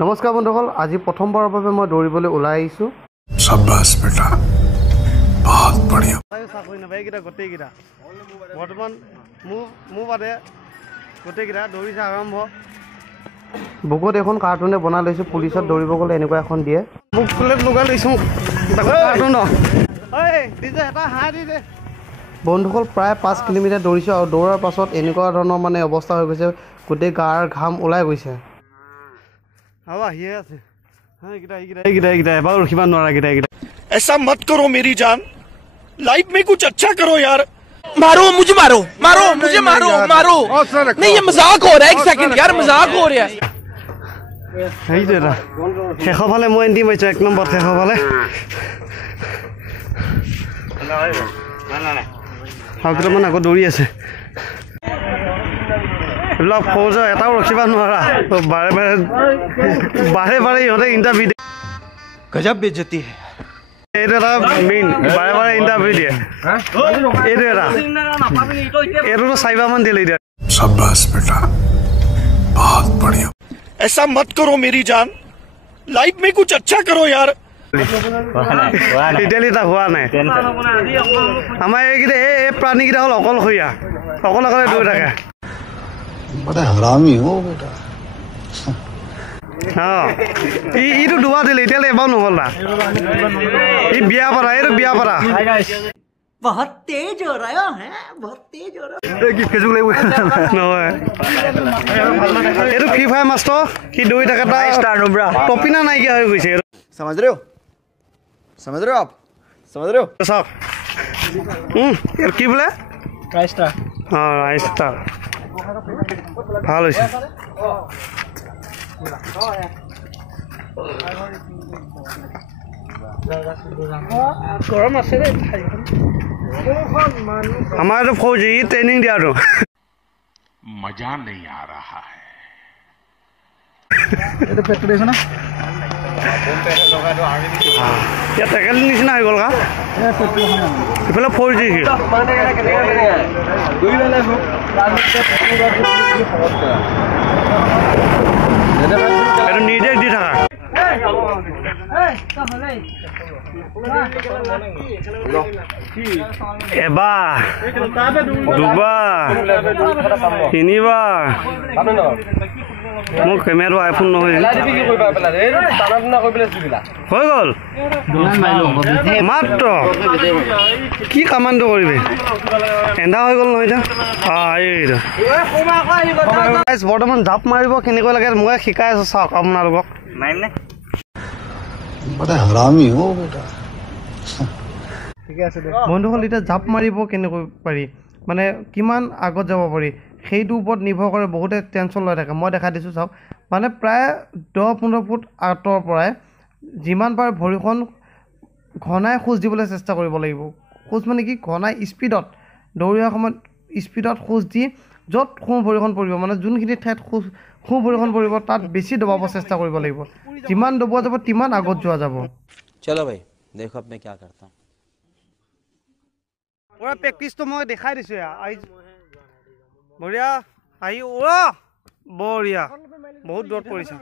নমস্কাৰ বন্ধুসকল, আজি প্ৰথমবাৰৰ বাবে মই দৌৰিবলৈ ওলাই আহিছোঁ। शाबाश बेटा, बहुत बढ़िया। চাকৰি নাপায় এইকেইটা গোটেইকেইটা বৰ্তমান মোৰ বাদে গোটেইকেইটা দৌৰিছে আৰম্ভ। বুকত এখন কাৰ্টুনে বনাই লৈছোঁ। পুলিচত দৌৰিব গ'লে এনেকুৱা এখন দিয়ে। বুক প্লেট লগাই লৈছোঁ কাৰ্টুন। বন্ধুসকল প্ৰায় 5 কিলোমিটাৰ দৌৰিছোঁ আৰু দৌৰাৰ পাছত এনেকুৱা ধৰণৰ মানে অৱস্থা হৈ গৈছে, গোটেই গাৰ ঘাম ওলাই গৈছে। ऐसा मत करो मेरी जान, लाइफ में कुछ अच्छा करो यार। मारो मुझे, मारो मारो मुझे, मारो मारो। नहीं ये मजाक हो रहा है, एक सेकंड यार, मजाक हो रहा है। শেষৰ ফালে মই এণ্টি মাৰিছোঁ 1 নম্বৰ শেষৰ ফালে। আৰু কেইটামান আকৌ দৌৰি আছে। এইবিলাক ফৌজ এটাও ৰখিব নোৱাৰা, বাৰে বাৰে ইহঁতে ইণ্টাৰভিউ দিয়ে। गजब बेइज्जती है। এইটো এটা মেইন, বাৰে বাৰে ইণ্টাৰভিউ দিয়ে। এইটো এটা এইটোতো 4বাৰমান দিলে এতিয়া। शाबाश बेटा, बहुत बढ़िया। ऐसा मत करो मेरी जान, लाइफ में कुछ अच्छा करो यार। এতিয়ালৈকে হোৱা নাই। আমাৰ এইকেইটা এই প্ৰাণীকেইটা হ'ল অকলশৰীয়া, অকলে দৌৰি থাকে। बड़ा हरामी हो बेटा। ইটো দুবাৰ দিলে, এতিয়ালৈ এবাৰ নহ'ল না। ই বিয়া পাৰা, এইটো বিয়া পাৰা। बहुत तेज हो रहा है, बहुत तेज हो रहा है। নহয়, এইটো ফ্ৰী ফায়াৰ মাষ্টৰ। সি দৌৰি থাকে, টপিনা নাইকিয়া হৈ গৈছে। समझ रहे हो, समझ रहे हो आप, समझ रहे हो। চাওক এইটো কি বোলে, राइस्टार। অঁ ৰাইষ্টাৰ। ভাল হৈছে। আমাৰ এইটো ফৌজি ট্ৰেইনিং দিয়াটো। मजा नहीं आ रहा है। ইয়াত টেকেলি নিচিনা হৈ গ'ল কা। ইফালে ফৌজি এইটো নিৰ্দেশ দি থাকা। এবাৰ, দুবাৰ, 3বাৰ। মোৰ কেমেৰাটো আইফোন নহয়, হৈ গ'ল মাত্ৰ। কি কামানটো কৰিবি, এন্ধা হৈ গ'ল নহয় এতিয়া। এইটো বৰ্তমান জাপ মাৰিব কেনেকৈ লাগে মই শিকাই আছোঁ, চাওক আপোনালোকক। बड़ा हरामी हो बेटा। বন্ধুসকল, এতিয়া জাপ মাৰিব কেনেকৈ পাৰি, মানে কিমান আগত যাব পাৰি, সেইটোৰ ওপৰত নিৰ্ভৰ কৰে। বহুতে টেনশ্যন লৈ থাকে। মই দেখাই দিছোঁ, চাওক। মানে প্ৰায় 10-15 ফুট আঁতৰৰ পৰাই যিমান পাৰে ভৰিখন ঘনাই খোজ দিবলৈ চেষ্টা কৰিব লাগিব। খোজ মানে কি, ঘনাই স্পীডত দৌৰাৰ সময়ত স্পীডত খোজ দি য'ত সোঁ ভৰিখন পৰিব, মানে যোনখিনি ঠাইত সোঁ ভৰিখন পৰিব তাত বেছি দবাব চেষ্টা কৰিব লাগিব। যিমান দবোৱা যাব তিমান আগত যোৱা যাব। चलो भाई देखो अब मैं क्या करता हूँ। পুৰা প্ৰেক্টিচটো মই দেখাই দিছোঁ। বঢ়িয়া আহি বঢ়িয়া, বহুত দূৰত পৰিছে।